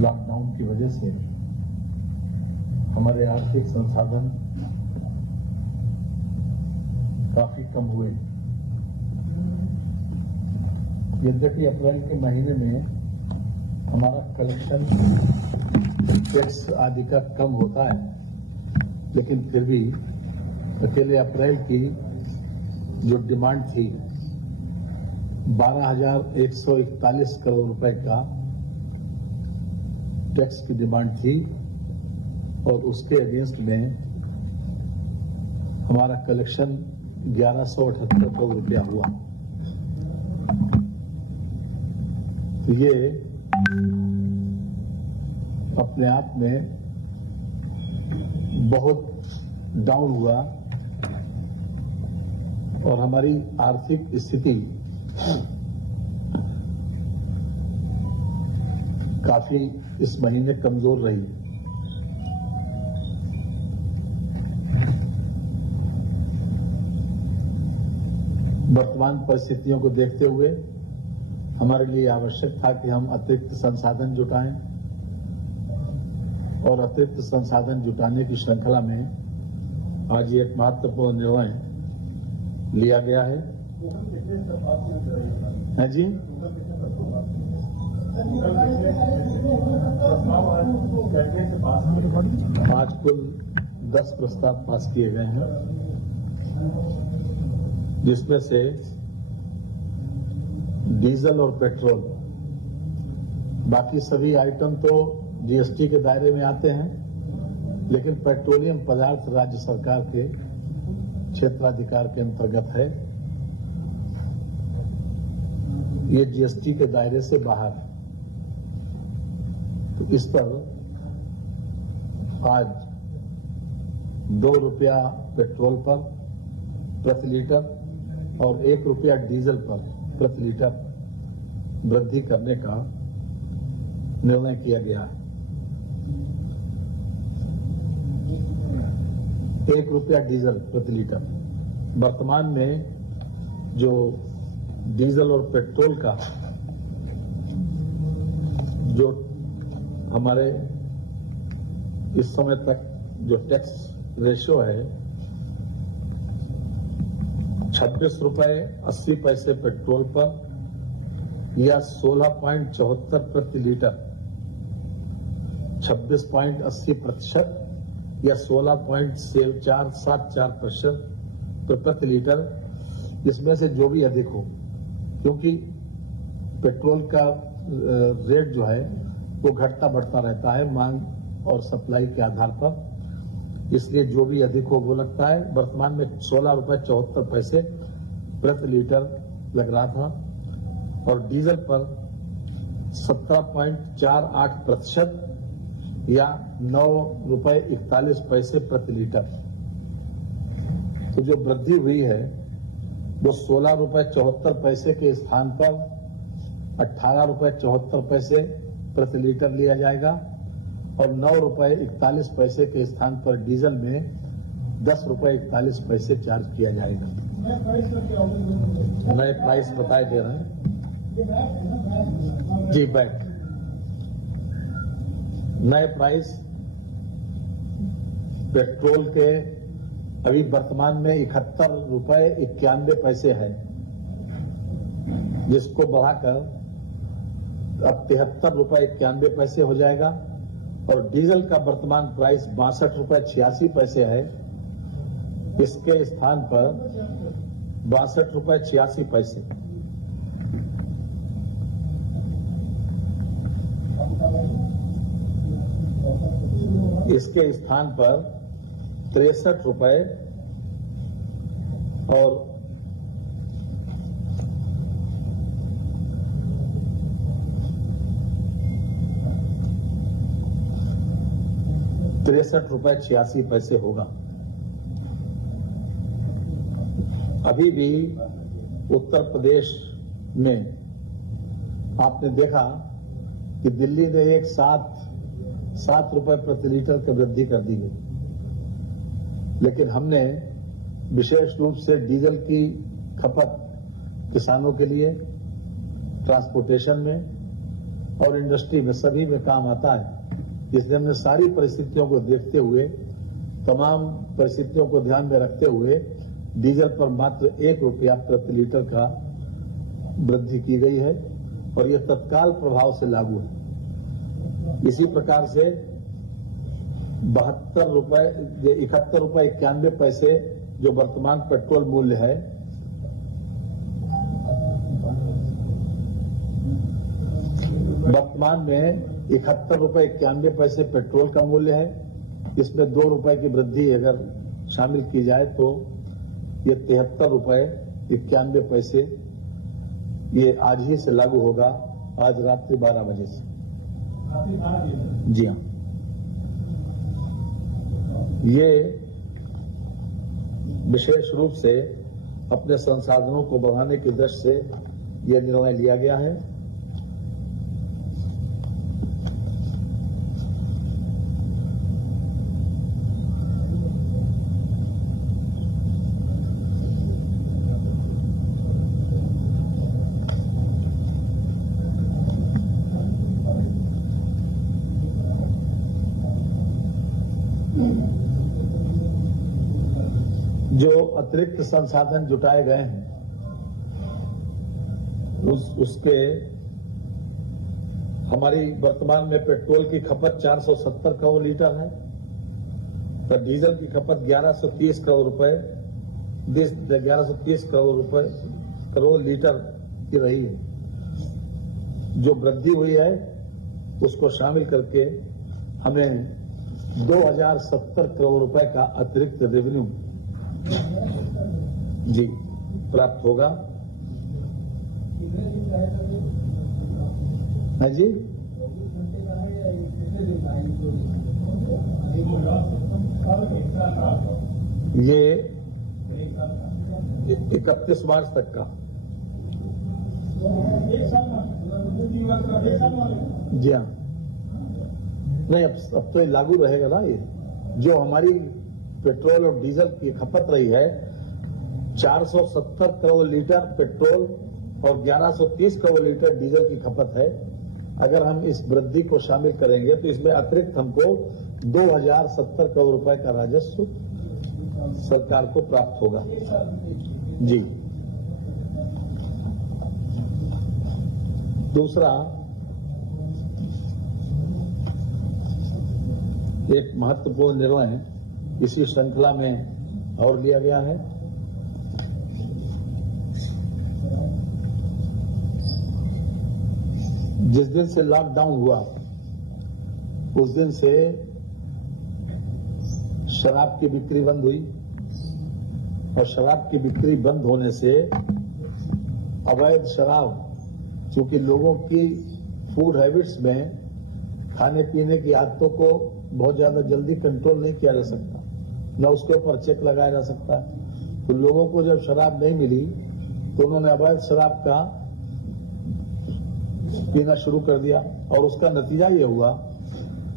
Lockdown की वजह से हमारे आर्थिक संसाधन काफी कम हुए। यद्यपि अप्रैल के महीने में हमारा कलेक्शन टैक्स आदि का कम होता है, लेकिन फिर भी अकेले अप्रैल की जो डिमांड थी 12,141 करोड़ रुपए का टैक्स की डिमांड थी और उसके अगेंस्ट में हमारा कलेक्शन 1178 करोड़ रुपया हुआ। तो ये अपने आप में बहुत डाउन हुआ और हमारी आर्थिक स्थिति काफी इस महीने कमजोर रही। वर्तमान परिस्थितियों को देखते हुए हमारे लिए आवश्यक था कि हम अतिरिक्त संसाधन जुटाएं और अतिरिक्त संसाधन जुटाने की श्रृंखला में आज ये एक महत्वपूर्ण निर्णय लिया गया है। हाँ जी, आज कुल 10 प्रस्ताव पास किए गए हैं, जिसमें से डीजल और पेट्रोल, बाकी सभी आइटम तो जीएसटी के दायरे में आते हैं, लेकिन पेट्रोलियम पदार्थ राज्य सरकार के क्षेत्राधिकार के अंतर्गत है, ये जीएसटी के दायरे से बाहर है। तो इस पर आज 2 रुपया पेट्रोल पर प्रति लीटर और 1 रुपया डीजल पर प्रति लीटर वृद्धि करने का निर्णय किया गया है। 1 रुपया डीजल प्रति लीटर। वर्तमान में जो डीजल और पेट्रोल का जो हमारे इस समय तक जो टैक्स रेशियो है 26 रुपए 80 पैसे पेट्रोल पर या 16.74 प्रति लीटर, 26.80% या 16.474% प्रति लीटर, इसमें से जो भी अधिक हो, क्योंकि पेट्रोल का रेट जो है वो घटता बढ़ता रहता है मांग और सप्लाई के आधार पर, इसलिए जो भी अधिक हो वो लगता है। वर्तमान में 16 रुपए 74 पैसे प्रति लीटर लग रहा था और डीजल पर 17.48% या 9 रुपए 41 पैसे प्रति लीटर। तो जो वृद्धि हुई है वो 16 रुपए 74 पैसे के स्थान पर 18 रुपए 74 पैसे प्रति लीटर लिया जाएगा और 9 रुपए 41 पैसे के स्थान पर डीजल में 10 रुपए 41 पैसे चार्ज किया जाएगा। नए प्राइस बताए दे रहे हैं जी। बैक नए प्राइस पेट्रोल के अभी वर्तमान में 71 रुपए 91 पैसे है, जिसको बढ़ाकर अब 73 रुपए 91 पैसे हो जाएगा और डीजल का वर्तमान प्राइस 62 रुपए 86 पैसे है, इसके स्थान पर 62 रुपए 86 पैसे। इसके स्थान पर 63 रुपए और 63 रुपए 86 पैसे होगा। अभी भी उत्तर प्रदेश में आपने देखा कि दिल्ली ने एक 7 रुपए प्रति लीटर की वृद्धि कर दी है, लेकिन हमने विशेष रूप से डीजल की खपत किसानों के लिए ट्रांसपोर्टेशन में और इंडस्ट्री में सभी में काम आता है। इसलिए हमने सारी परिस्थितियों को देखते हुए, तमाम परिस्थितियों को ध्यान में रखते हुए डीजल पर मात्र 1 रुपया प्रति लीटर का वृद्धि की गई है और यह तत्काल प्रभाव से लागू है। इसी प्रकार से 71 रुपए 91 पैसे जो वर्तमान पेट्रोल मूल्य है, वर्तमान में 71 रुपए 91 पैसे पेट्रोल का मूल्य है। इसमें 2 रुपए की वृद्धि अगर शामिल की जाए तो ये 73 रुपए 91 पैसे ये आज ही से लागू होगा, आज रात्रि 12 बजे से। जी हाँ, ये विशेष रूप से अपने संसाधनों को बढ़ाने की दृष्टि से यह निर्णय लिया गया है। जो अतिरिक्त संसाधन जुटाए गए हैं उसके हमारी वर्तमान में पेट्रोल की खपत 470 करोड़ लीटर है, तो डीजल की खपत 1130 करोड़ लीटर की रही है। जो वृद्धि हुई है उसको शामिल करके हमें 2070 करोड़ रुपए का अतिरिक्त रेवेन्यू जी प्राप्त होगा। है जी, ये 31 मार्च तक का। जी हाँ, नहीं अब तो ये लागू रहेगा ना। ये जो हमारी पेट्रोल और डीजल की खपत रही है 470 करोड़ लीटर पेट्रोल और 1130 करोड़ लीटर डीजल की खपत है। अगर हम इस वृद्धि को शामिल करेंगे तो इसमें अतिरिक्त हमको 2070 करोड़ रुपए का राजस्व सरकार को प्राप्त होगा। जी, दूसरा एक महत्वपूर्ण निर्णय इसी श्रृंखला में और लिया गया है। जिस दिन से लॉकडाउन हुआ उस दिन से शराब की बिक्री बंद हुई और शराब की बिक्री बंद होने से अवैध शराब, चूंकि लोगों की फूड हैबिट्स में खाने पीने की आदतों को बहुत ज्यादा जल्दी कंट्रोल नहीं किया जा सकता, न उसके ऊपर चेक लगाया जा सकता है, तो लोगों को जब शराब नहीं मिली तो उन्होंने अवैध शराब का पीना शुरू कर दिया और उसका नतीजा ये हुआ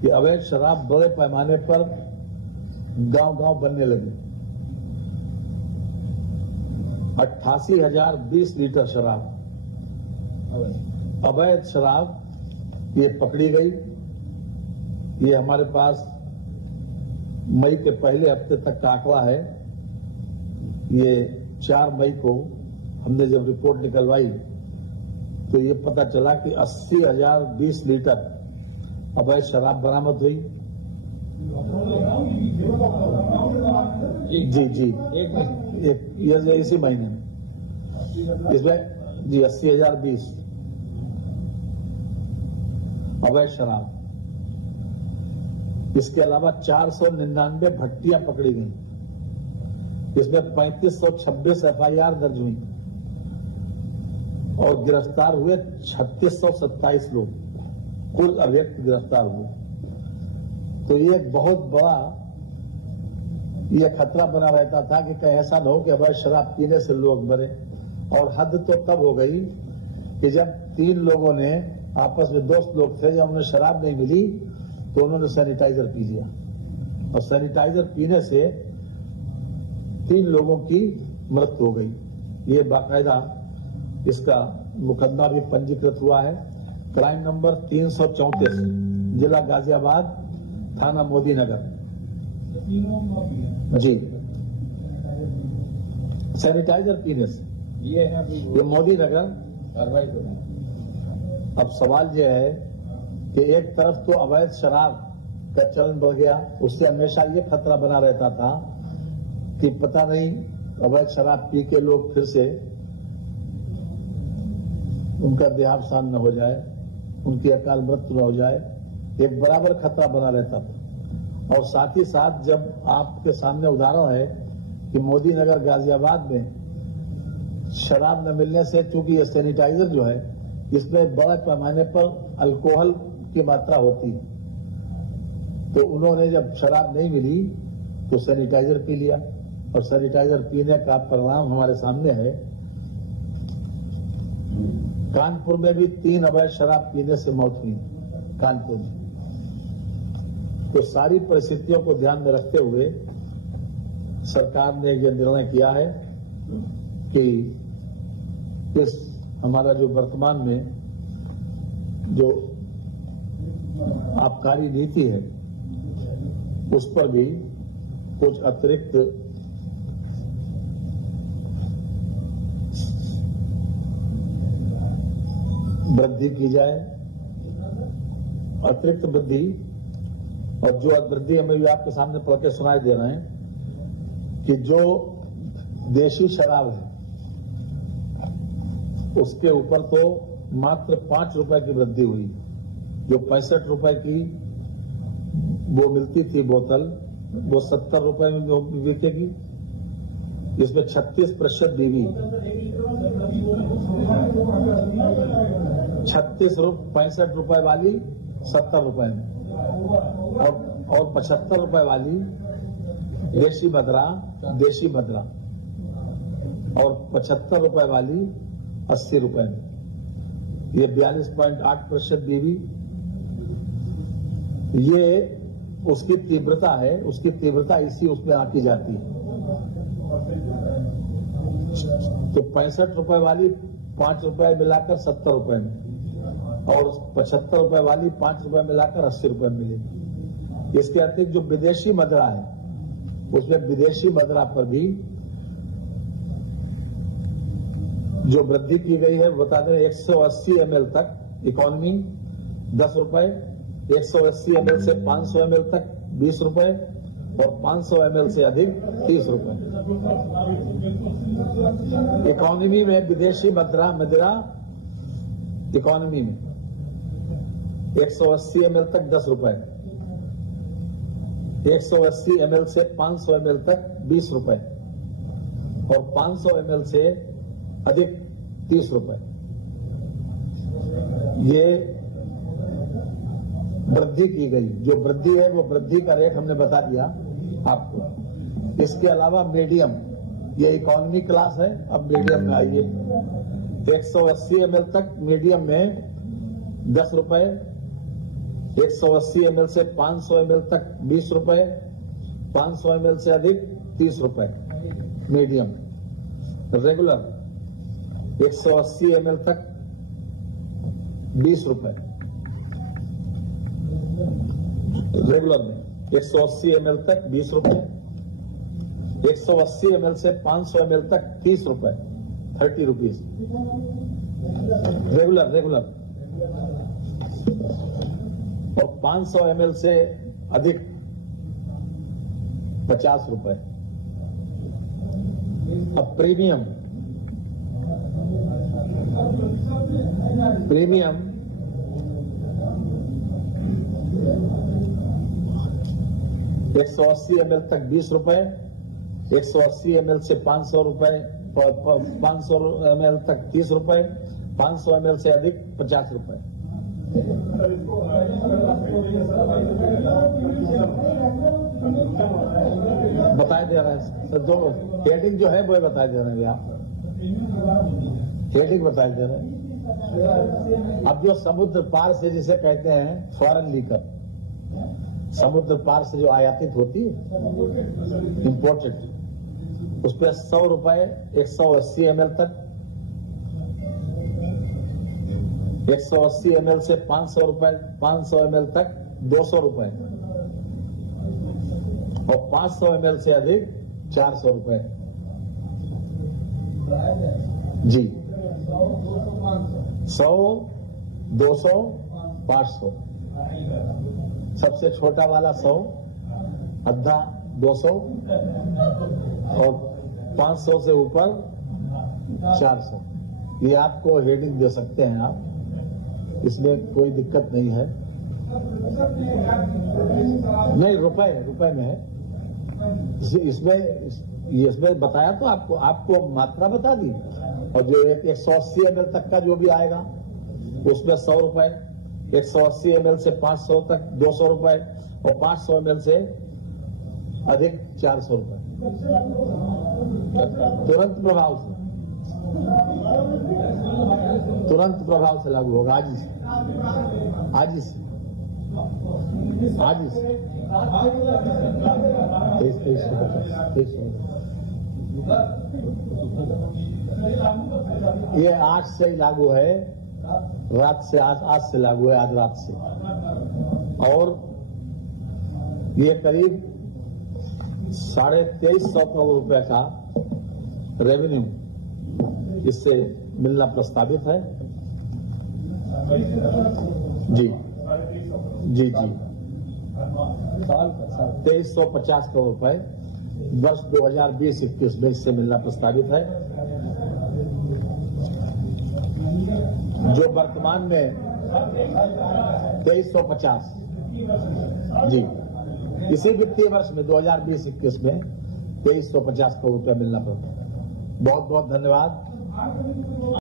कि अवैध शराब बड़े पैमाने पर गांव-गांव बनने लगी। 88,020 लीटर शराब, अवैध शराब ये पकड़ी गई। ये हमारे पास मई के पहले हफ्ते तक का आंकड़ा है। ये 4 मई को हमने जब रिपोर्ट निकलवाई तो ये पता चला कि 80,020 लीटर अवैध शराब बरामद हुई। जी इसी महीने में इसमें जी 80,020 अवैध शराब। इसके अलावा 499 भट्टियां पकड़ी गई, इसमें 3526 FIR दर्ज हुई और गिरफ्तार हुए 3627 लोग, कुल अभियुक्त गिरफ्तार हुए। तो ये एक बहुत बड़ा ये खतरा बना रहता था कि कहीं ऐसा न हो कि अवैध शराब पीने से लोग मरे। और हद तो तब हो गई कि जब 3 लोगों ने आपस में दोस्त लोग थे, जब उन्हें शराब नहीं मिली तो उन्होंने सैनिटाइजर पी लिया और सैनिटाइजर पीने से 3 लोगों की मृत्यु हो गई। ये बाकायदा इसका मुकदमा भी पंजीकृत हुआ है। क्राइम नंबर 334, जिला गाजियाबाद, थाना मोदी नगर। जी, सैनिटाइजर पीने से ये मोदी नगर कार्रवाई करें। अब सवाल यह है कि एक तरफ तो अवैध शराब का चलन बढ़ गया, उससे हमेशा ये खतरा बना रहता था कि पता नहीं अवैध शराब पी के लोग फिर से उनका देहावसान न हो जाए, उनकी अकाल मृत्यु न हो जाए, एक बराबर खतरा बना रहता था। और साथ ही साथ जब आपके सामने उदाहरण है कि मोदी नगर गाजियाबाद में शराब न मिलने से, चूंकि ये सैनिटाइजर जो है इसमें बड़े पैमाने पर अल्कोहल की मात्रा होती है, तो उन्होंने जब शराब नहीं मिली तो सैनिटाइजर पी लिया, और सैनिटाइजर पीने का परिणाम हमारे सामने है। कानपुर में भी 3 अवैध शराब पीने से मौत हुई, कानपुर में। तो सारी परिस्थितियों को ध्यान में रखते हुए सरकार ने यह निर्णय किया है कि इस हमारा जो वर्तमान में जो आबकारी नीति है उस पर भी कुछ अतिरिक्त वृद्धि की जाए। अतिरिक्त वृद्धि, और जो वृद्धि हमें भी आपके सामने पढ़ के सुनाई दे रहे हैं कि जो देशी शराब है उसके ऊपर तो मात्र 5 रुपए की वृद्धि हुई। जो 65 रुपए की वो मिलती थी बोतल, वो 70 रुपए में बिकेगी। इसमें 36% बीवी, 65 रुपए वाली 70 रुपए में, और 75 रुपए वाली देशी मदरा, और 75 रुपए वाली 80 रुपए में। ये 42.8% बीवी। ये उसकी तीव्रता है, उसकी तीव्रता इसी उसमें आकी जाती है। तो 65 रुपए वाली 5 रुपए मिलाकर 70 रुपए में, और 75 रुपए वाली 5 रुपए मिलाकर 80 रुपए में मिलेगी। इसके अतिरिक्त जो विदेशी मदरा है उसमें विदेशी मदरा पर भी जो वृद्धि की गई है, बता दें 180 ml तक इकोनॉमी 10 रुपए, 180 ml से 500 ml तक 20 रुपए, और 500 ml से अधिक 30 रुपए। इकोनॉमी में विदेशी मदिरा इकोनॉमी में 180 ml तक 10 रुपए, 180 ml से 500 ml तक 20 रुपए, और 500 ml से अधिक 30 रुपए। ये वृद्धि की गई। जो वृद्धि है वो वृद्धि का रेट हमने बता दिया आपको। इसके अलावा मीडियम, ये इकोनॉमी क्लास है, अब मीडियम में आइए। 180 ml तक मीडियम में 10 रुपए, 180 ml से 500 ml तक 20 रुपए, 500 ml से अधिक 30 रुपए मीडियम। रेगुलर 180 ml तक 20 रुपए, रेगुलर में 180 ml तक 20 रुपए, 180 ml से 500 ml तक 30 रुपए, 30 रुपीज रेगुलर, और 500 ml से अधिक 50 रुपए। अब प्रीमियम 180 ml तक 20 रुपए, 180 ml से 500 रुपए, 500 ml तक 30 रुपए, 500 ml से अधिक 50 रुपए। बताए दे रहे हैं सर, दोनों हेडिंग जो है वो बताए दे रहे हैं आप, हेडिंग बताए दे रहे हैं। अब जो समुद्र पार से जिसे कहते हैं फॉरेन लीकर, समुद्र पार से जो आयातित होती है इंपोर्टेड, उस पर 100 रुपए 180 ml तक, 180 ml से 500 रुपए, 500 ml तक 200 रुपए और 500 ml से अधिक 400 रुपए। जी, 100, 200, 500। सबसे छोटा वाला 100, अद्धा 200 और 500 से ऊपर 400। ये आपको हेडिंग दे सकते हैं आप, इसमें कोई दिक्कत नहीं है। नहीं, रुपए में है। इसमें बताया तो आपको मात्रा बता दी। और जो 180 ml तक का जो भी आएगा उसमें 100 रुपए, 180 ml से 500 तक 200 रुपए और 500 ml से अधिक 400 रुपए। तुरंत प्रभाव से लागू होगा। आज ही से ये आज से ही लागू है, रात से आज से लागू है, आज रात से। और ये करीब 2350 करोड़ रुपए का रेवेन्यू इससे मिलना प्रस्तावित है। जी जी जी, 2350 करोड़ रुपए वर्ष 2020-21 में इससे मिलना प्रस्तावित है, जो वर्तमान में 2350। जी, इसी वित्तीय वर्ष में 2020-21 में 2350 करोड़ रुपए मिलना पड़ता है। बहुत बहुत धन्यवाद।